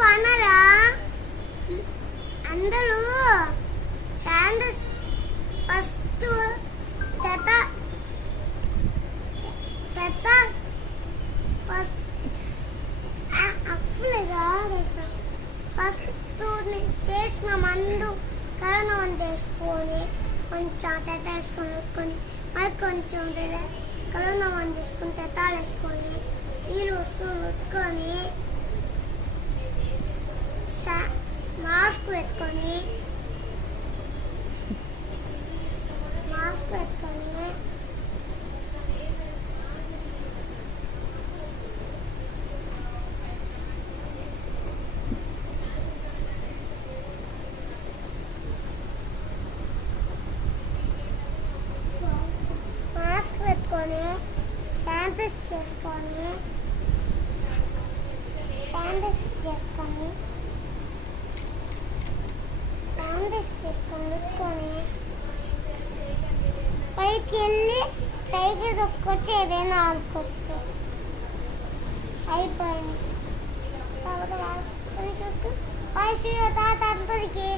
బాగున్నారా అందరూ? శాండస్ first తెత తెత first అప్పులుగా first చేసిన మందు కరోనా మందు వేసుకొని కొంచెం తెత వేసుకొని పెట్టుకొని మరి కొంచెం కరోనా మందు వేసుకొని తెతాలు వేసుకొని నీళ్ళు వేసుకొని పెట్టుకొని మాస్క్ పెట్టుకొని శానిటైజ్ చేసుకొని పెట్టుకొని పైకి వెళ్ళి సైకిల్ దొక్కొచ్చి ఏదైనా ఆడుకోవచ్చు. అయిపోయింది. చూసుకుని తాత అందరికి